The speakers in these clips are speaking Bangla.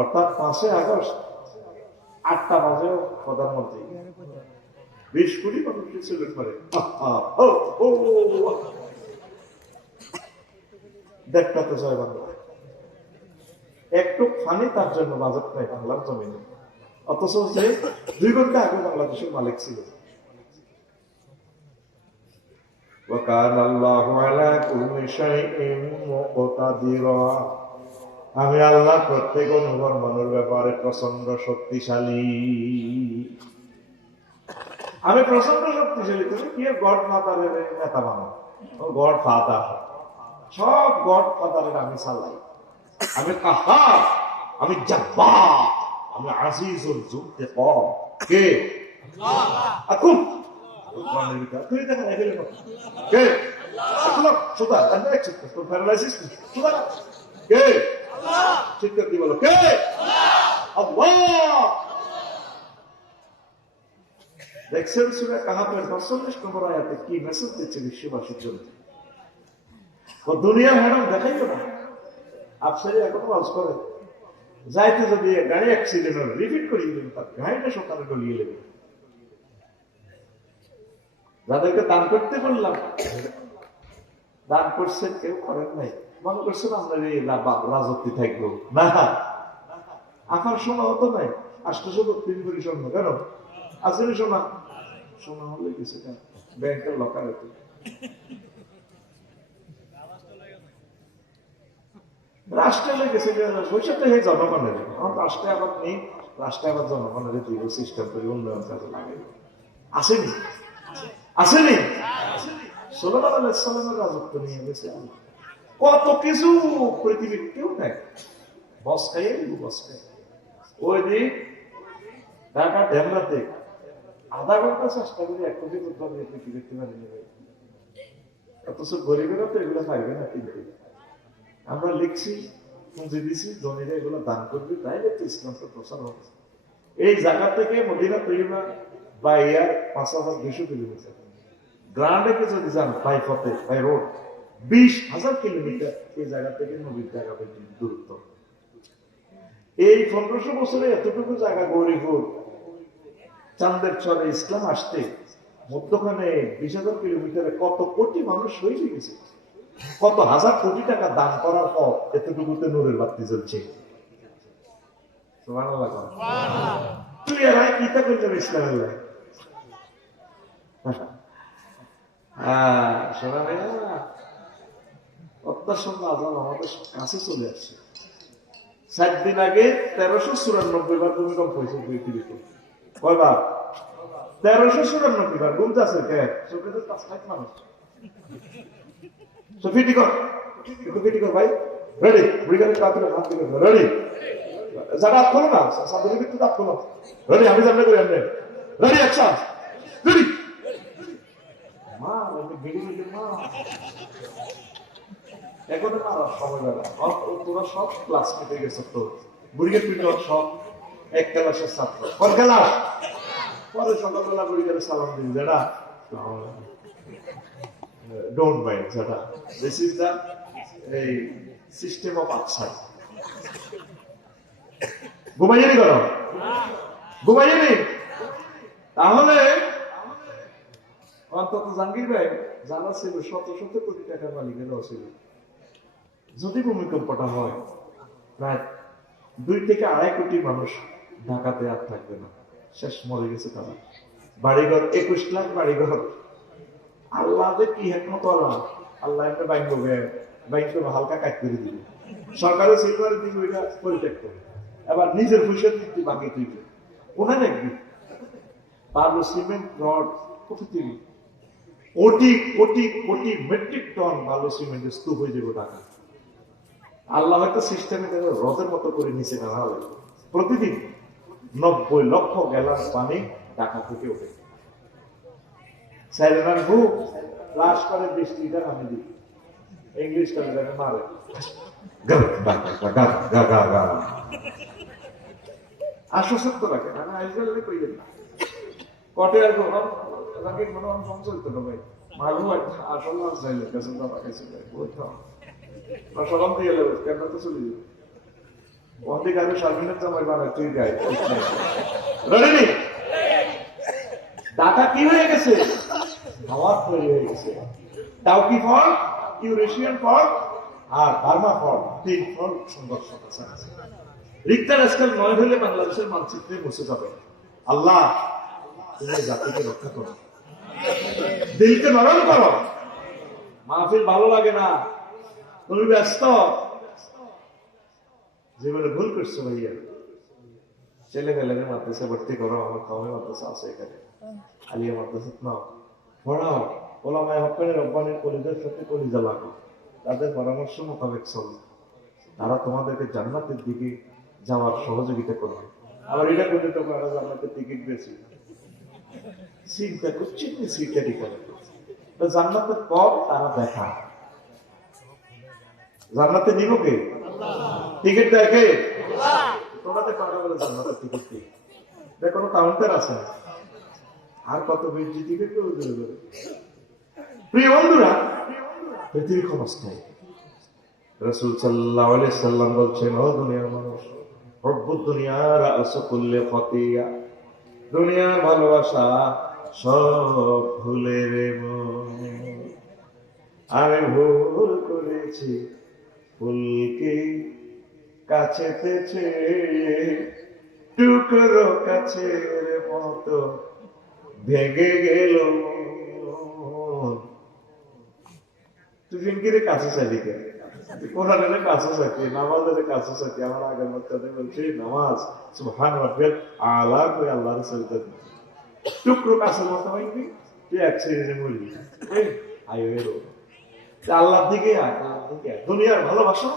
অর্থাৎ 5 আগস্ট 8টা বাজেও প্রধানমন্ত্রী 20 কোটি মানুষকে সিলেক্ট করে। দেখতে তো চায় বাংলা, একটু ফানি তার জন্য বাজেট নাই বাংলার জমিনে, অথচ যে 2 ঘন্টা আগে বাংলাদেশের মালিক ছিল। আমি আল্লাহ প্রত্যেক অনুবর্মানের ব্যাপারে প্রচন্ড শক্তিশালী। আমি প্রচন্ড শক্তিশালী। তুমি কি গড ফাদারের নেতা মানো? গড ফাদার, সব গড ফাদারের আমি চালাই। আমি কাহার, আমি জাব্বার, আমি আজিজুল যুনতাকিম। কে? আকুম তুই দেখা নাই গেলে কে? আল্লাহ সুদা আমি একটু তো প্যারালাইসিস সুদা কে? আল্লাহ চিৎকার দিয়ে বলো কে? আল্লাহ। দেখছেন সূরা কাহাফের 45 নম্বর আয়াতে কি মেসেজ দিচ্ছে বিশ্ববাসীর জন্য? ও দুনিয়া ম্যাডাম দেখাইও না, আপসারি এখন ওয়াজ করে যাইতে যদি গাড়ি অ্যাক্সিডেন্ট হল রিপিট করিয়ে দেবেন, তার গাড়িটা সকালে গলিয়ে দেবেন। যাদেরকে দান করতে বললাম দান করছেন, কেউ করেন নাই, মনে করছেন আমরা এই রাজত্বে থাকবো না। আঁকার শোনা হতো নাই, 833 ভরি স্বর্ণ কেন আসলে শোনা শোনা হলে কিছু ব্যাংকের লকার হতো। রাষ্ট্রে লেগেছে বৈশাখে হয়ে জনগণের, আমার রাষ্ট্রে আবার নেই, রাষ্ট্রে আবার জনগণের দিব সিস্টেম করে উন্নয়ন কাজে লাগে। আসেনি আসেনি সুলাইমান আলাইহিস সালামের রাজত্ব নিয়ে গেছে কত কিছু, পৃথিবীর কেউ নাই। বস খাইয়ে দিব, বস খাই ওই দিন ঢাকা ডেমরাতে আধা ঘন্টা চেষ্টা করে 1 কোটি কোথাও দেখতে পারি, অথচ গরিবেরা তো এগুলো পাইবে না কিনতে। আমরা লিখছি, পুঁজি দিছি, জমিরা এগুলো দান করবে, তাই তো ইসলামটা প্রচার হবে। এই জায়গা থেকে মদিনা তৈবা বা এয়ার 5200 কিলোমিটার, গ্রান্ডে যদি যান বাই পথে বাই রোড 20,000 কিলোমিটার এই জায়গা থেকে নবীর জায়গা পর্যন্ত দূরত্ব। এই 1500 বছরে এতটুকু জায়গা গৌরীপুর চাঁদের চরে ইসলাম আসতে মধ্যখানে 20,000 কিলোমিটারে কত কোটি মানুষ হয়ে গেছে, কত হাজার কোটি টাকা দান করার পর এতটুকুতে নূরের বাতি জ্বলছে। তুই আর কিতা করলেন ইসলামের লাই? শোনা ভাইয়া, অত্যাসন্ন আজান আমাদের কাছে চলে আসছে। 7 দিন আগে 1394 বার ভূমিকম্প হয়েছে পৃথিবীতে। কয়বার? 1394 বার। গুনতে আছে কে? চোখে তো 5 লাখ মানুষ। ফিটি কর, একটু ফিটি কর ভাই। রেডি? ব্রিগেডের কাতরে হাত দিকে রেডি? যারা হাত খোলো না, সাবধানে কিন্তু হাত খোলো। রেডি? আমি জানলে করি আমরা রেডি। আচ্ছা রেডি মা গেড়ি গেড়ি মা এখন মারা সময় বেলা তোরা সব ক্লাস কেটে গেছে। তো ব্রিগেড পিটর সব এক ক্লাসের ছাত্র, কোন ক্লাস? পরে সকালবেলা ব্রিগেডে সালাম দিন, যেটা ডোন্ট মাইন্ড, যেটা দিস ইজ দ্য এই সিস্টেম অফ আফসার। ঘুমাইনি করো, ঘুমাইনি। তাহলে অন্তত জাহাঙ্গীর ভাই যারা ছিল শত শত কোটি টাকার মালিকেরাও ছিল। যদি ভূমিকম্পটা হয় প্রায় 2 থেকে 2.5 কোটি মানুষ ঢাকাতে আর থাকবে না, শেষ, মরে গেছে তারা। বাড়িঘর 21 লাখ বাড়িঘর। আল্লাহ যে কি হেকমত, আল্লাহ একটা বাইক হালকা কাজ করে দিবে, সরকারের সিলভার দিবে, ওইটা পরিত্যাগ করে এবার নিজের পয়সার দিতে বাকি দিবে। ওখানে একদিন বালু cement rod crore crore crore metric ton বালু সিমেন্ট স্তূপ হয়ে যাবে টাকা। আল্লাহ হয়তো সিস্টেমে হ্রদের মতো করে নিচে নেওয়া হবে। প্রতিদিন 90 লক্ষ গ্যালন পানি ঢাকা থেকে ওঠে। সাইলেন্ট বুক লাশ করে 20 লিটার আমি দিই, ইংলিশটা মারে আশ্বস্ত রাখে না। আইসলে কইলেন না কটে আর রাগে মনে হয় সংচলিত হবে মালু আসল মাছ চাইলে কাছে দাবা গেছে বলতাম না সরম দিয়ে এলো কেন তো চলে যাবে। অন্তি গাড়ি শারমিনের জামাই বানায় তুই গায়ে রেডি ঢাকা কি হয়ে গেছে খাওয়ার তৈরি হয়ে গেছে টাউকি ফল ইউরেশিয়ান ফল আর বার্মা ফল তিন ফল সংঘর্ষ আছে রিক্টার স্কেল 9 হলে বাংলাদেশের মানচিত্রে মুছে যাবে আল্লাহ তুমি জাতিকে রক্ষা করো দিলকে নরম করো মাহফিল ভালো লাগে না তুমি ব্যস্ত জীবনে ভুল করছো ভাইয়া ছেলে মেলেদের মাদ্রাসা ভর্তি করো আমার কমে মাদ্রাসা আছে এখানে আলিয়া মাদ্রাসা নাও পড়াও ওলামায়ে হকানের রব্বানির কলিজার সাথে কলিজা লাগো তাদের পরামর্শ মোতাবেক চলো তারা তোমাদেরকে জান্নাতের দিকে যাওয়ার সহযোগিতা করবে আবার এটা করলে তো আমরা জান্নাতের টিকিট পেয়েছি চিন্তা করছি সিটটা করে তো জান্নাতের পথ তারা দেখা জান্নাতে নিব কে টিকিট দেখে তোমাদের পারা বলে জান্নাতের টিকিট দিই কোনো কাউন্টার আছে আর কত বেশি টিকিট প্রিয় বন্ধুরা পৃথিবী ক্ষমস্থায়ী রাসূল সাল্লাল্লাহু আলাইহি সাল্লাম বলছেন ও দুনিয়ার মানুষ রব্বুদ দুনিয়া রাসু কুল্লি খাতিয়া দুনিয়ার ভালোবাসা সব ভুলে রে আমি ভুল করেছি ফুলকে কাছে পেছে টুকরো কাছের মতো ভেঙে গেল তুই ফিনকিরে কাছে চাইলি কে কোরআনের কাছে চাইছি নামাজের কাছে চাইছি আমার আগের মধ্যে বলছি নামাজ সুবহান রাব্বিল আলা কই আল্লাহর সাজদা টুকরো কাছের মতো হইবি তুই এক সেকেন্ডে মরবি আয় এরো আল্লাহর দিকে আয় আল্লাহর দিকে আয় দুনিয়ার ভালোবাসা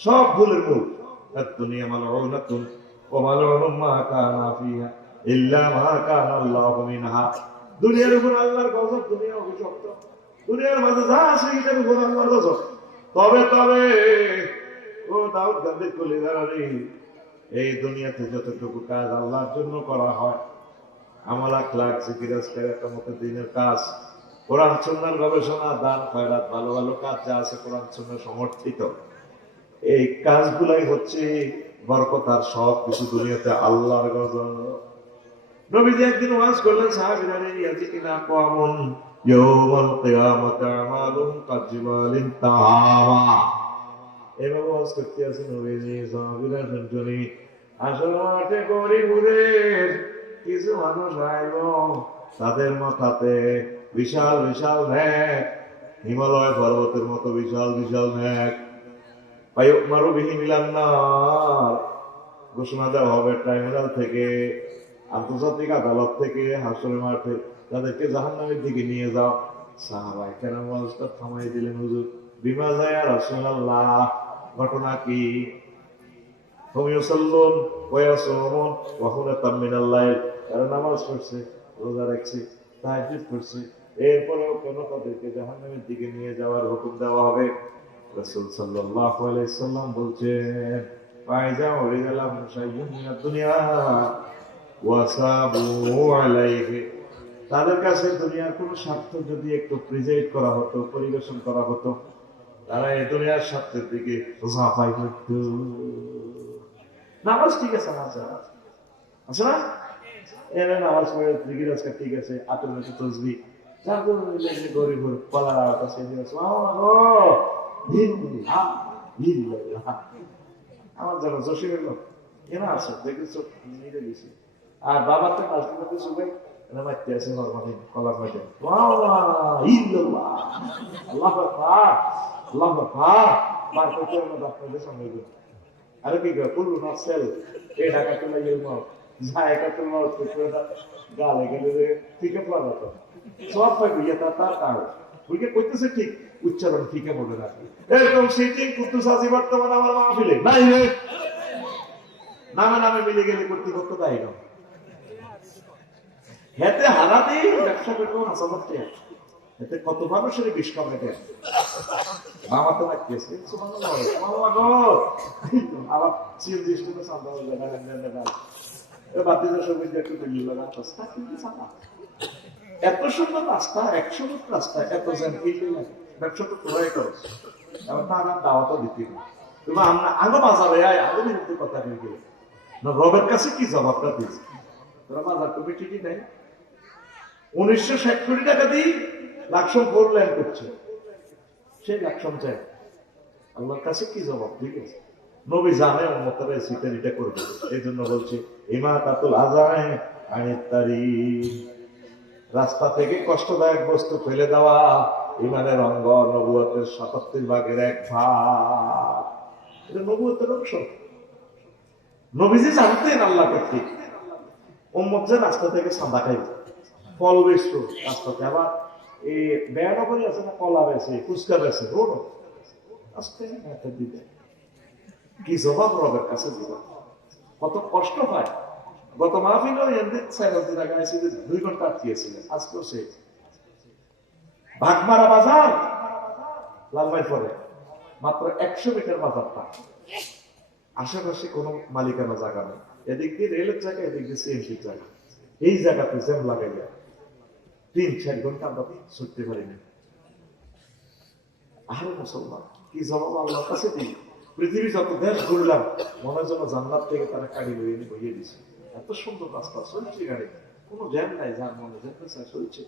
সব ভুলের মূল দুনিয়া মালউনাতুন ওয়া মালউনুম মা কানা ফিহা ইল্লা মা কানা আল্লাহু মিনহা দুনিয়ার উপর আল্লাহর গজব দুনিয়া অভিশপ্ত দুনিয়ার মাঝে যা আছে এটার উপর আল্লাহর গজব তবে তবে ও দাউদ গান্ধীর কলিজারি এই দুনিয়াতে যতটুকু কাজ আল্লাহর জন্য করা হয় আমল আখলাক জিকির আজকার কিয়ামতের দিনের কাজ কোরআন সুন্নাহর গবেষণা দান খয়রাত ভালো ভালো কাজ যা আছে কোরআন সুন্নাহ সমর্থিত এই কাজগুলাই হচ্ছে বরকত আর সব কিছু দুনিয়াতে আল্লাহর গজব নবীজি একদিন ওয়াজ করলেন সাহাবীরা ইয়াজিনা কওমুন ইয়াউমাল কিয়ামাতি আমালুহুম কাজিবালিন তাহামা এভাবে ওয়াজ করতে আছেন নবীজি সাহাবীরা শুনছেন আসল মাঠে গরিবুরের কিছু মানুষ আইল তাদের মাথাতে বিশাল বিশাল ন্যাক হিমালয় পর্বতের মতো বিশাল বিশাল ন্যাক পায়ুকমারু বিহি মিলান্নার ঘোষণা দেওয়া হবে ট্রাইব্যুনাল থেকে আন্তর্জাতিক আদালত থেকে হাসরের মাঠে তাদেরকে জাহান্নামের দিকে নিয়ে যাও সাহাবায়ে কেরাম ওয়াজটা থামাই দিলেন হুজুর বিমা যায় রাসূলুল্লাহ ঘটনা কি হুমিউসাল্লুন ওয়া ইয়াসুমুন ওয়া হুনাতাম মিনাল লাইল তারা নামাজ পড়ছে রোজা রাখছে তাহাজ্জুদ করছে এরপরেও কেন তাদেরকে জাহান্নামের দিকে নিয়ে যাওয়ার হুকুম দেওয়া হবে রাসূল সাল্লাল্লাহু আলাইহি সাল্লাম বলছেন ফাইজা ওয়ারিজালাম শাইয়ুন মিনাদ দুনিয়া ওয়াসাবু আলাইহি তাদের কাছে দুনিয়ার কোন স্বার্থ যদি একটু প্রেজেন্ট করা হতো পরিবেশন করা হতো তারা এই দুনিয়ার স্বার্থের দিকে জাফাই করত নামাজ ঠিক আছে না আচ্ছা না এরা নামাজ পড়ে জিকির আজকাল ঠিক আছে আতর মতো তসবিহ যাদের গরিব পালা কাছে আমার জানো জসিমের লোক কেনা আছে দেখেছ নিয়ে দিয়েছি আর বাবার তো কাজ করতে সবাই মারতে আছে নরমালি কলার মাঠে আল্লাহ আল্লাহ মার করতে আপনাদের সঙ্গে আরে কি পুরো নকশাল এই ঢাকা তোলা ইয়ে মাও জায়গা তোলা গালে গেলে ঠিক আছে তো সব পাই ইয়ে তার তার ওইকে কইতেছে ঠিক উচ্চারণ ঠিকই বলে রাখি এরকম সিটিং কুদ্দুস আজি বর্তমান আমার মাহফিলে নাই রে নামে নামে মিলে গেলে কর্তৃপক্ষ দায়ী না হেতে হারাতেই ব্যবসা করবো হাসাতে এতে কত মানুষের বিষ কমেটে মামাতে লাগতেছে আবার সিল দৃষ্টি তো সান্দা হয়ে যায় বাতিদের সবাই একটু তৈরি লাগা রাস্তা কিন্তু সাদা এত সুন্দর রাস্তা 100 ফুট রাস্তা এত জ্যাম ব্যবসা তো তোরাই করো এবার তারা দাওয়াতও দিতে তোমার আগে বাজারে আয় আগে বিরুদ্ধে কথা হয়ে গেল না, রবের কাছে কি জবাবটা দিয়েছে? তোরা বাজার কমিটি নাই, 1960 কোটি টাকা দিয়ে লাকসম 4 ল্যান্ড করছে, সেই লাকসম চাই আল্লাহর কাছে কি জবাব দিবে? নবী জানে উম্মতরা সিটার এটা করবে, এই জন্য বলছে ইমাতাতুল আযায় আনিত তারিক, রাস্তা থেকে কষ্টদায়ক বস্তু ফেলে দেওয়া ইমানের অঙ্গ, নবুয়তের 77 ভাগের 1 ভাগ, এটা নবুয়তের অংশ। নবীজি জানতেন আল্লাহ কর্তৃক উম্মত যে রাস্তা থেকে সাদা খাইবে, ফল বেচতো রাস্তাতে, আবার এই বেড়া করে আছে না, কলা বেছে, ফুচকা বেছে, রোড আস্তে দিবে, কি জবাব রবের কাছে দিবে? কত কষ্ট পায়। গত মাহফিলও এদের 2 ঘন্টা আটকিয়েছিলেন, আজকেও সে ভাগমারা বাজার লালমাই পরে মাত্র 100 মিটার বাজারটা, আশেপাশে কোনো মালিকানা জায়গা নেই, এদিক দিয়ে রেলের জায়গা, এদিক দিয়ে সিএনজির জায়গা, এই জায়গাতে জ্যাম লাগাইয়া 3-4 ঘন্টা আমরা ছুটতে পারিনি। আরে মুসলমান, কি জবাব আল্লাহর কাছে দিই? পৃথিবী যত দেশ ঘুরলাম, মনে যেন জান্নাত থেকে তারা গাড়ি বইয়ে দিছে, এত সুন্দর রাস্তা, চলছে গাড়ি, কোনো জ্যাম নাই, যার মনে যেতে চায় চলছে।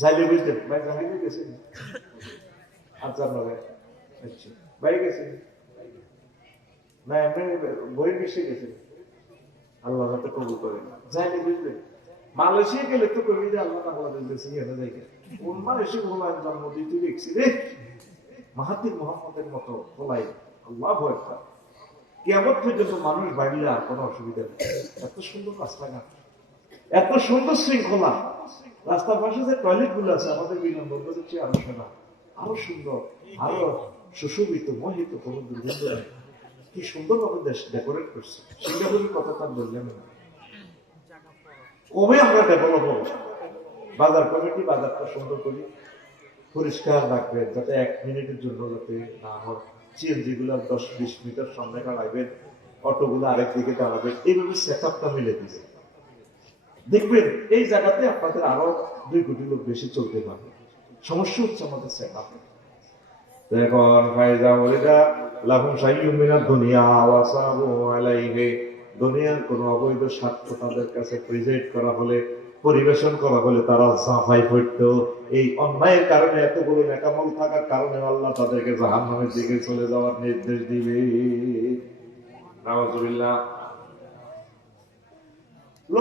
যাইলে বুঝলেন ভাই, জানিয়ে গেছে আর জানো ভাই, আচ্ছা ভাই গেছে না, এমনি বইয়ের বিষয়ে গেছে, আল্লাহ তো কবুল করে না। যাইলে বুঝলেন মালয়েশিয়া গেলে তো কবি যে আল্লাহ বাংলাদেশ গেছে, এনে জায়গায় কোন মালয়েশিয়া বললাম জন্ম দিতে দেখছি রে, মাহাতির মোহাম্মদের মতো বলাই আল্লাহ ভয়টা, কেমন পর্যন্ত মানুষ বাড়লে আর কোনো অসুবিধা নেই। এত সুন্দর রাস্তাঘাট, এত সুন্দর শৃঙ্খলা, রাস্তার পাশে যে টয়লেট গুলো আছে আমাদের বিলম্বের চেয়ে আরো সেনা, আরো সুন্দর, আরো সুশোভিত, মোহিত, কোনো দুর্গন্ধ নেই। কি সুন্দর ভাবে দেশ ডেকোরেট করছে। সিঙ্গাপুরের কথা তার বললেন না, কবে আমরা ডেভেলপ হবো? বাজার কমিটি বাজারটা সুন্দর করি, পরিষ্কার রাখবেন, যাতে 1 মিনিটের জন্য যাতে না হয়, সিএনজি গুলো 10-20 মিটার সামনে দাঁড়াবেন, অটোগুলো আরেক দিকে দাঁড়াবেন, এইভাবে সেট আপটা মিলে দিবে, দেখবেন এই জায়গাতে আপনাদের আরো 2 কোটি লোক বেশি চলতে পারবে। সমস্যা হচ্ছে আমাদের সেট আপ। এখন ফায়দা ওয়ালিদা লাহুম শাইয়ুম মিনাদ দুনিয়া ওয়া সাবু আলাইহি, দুনিয়ার কোনো অবৈধ স্বার্থ তাদের কাছে প্রেজেন্ট করা হলে, পরিবেশন করা হলে তারা জাফাই পড়তো। এই অন্যায়ের কারণে, এতগুলো নেকামল থাকার কারণে আল্লাহ তাদেরকে জাহান্নামের দিকে চলে যাওয়ার নির্দেশ দিবে। নাউযুবিল্লাহ।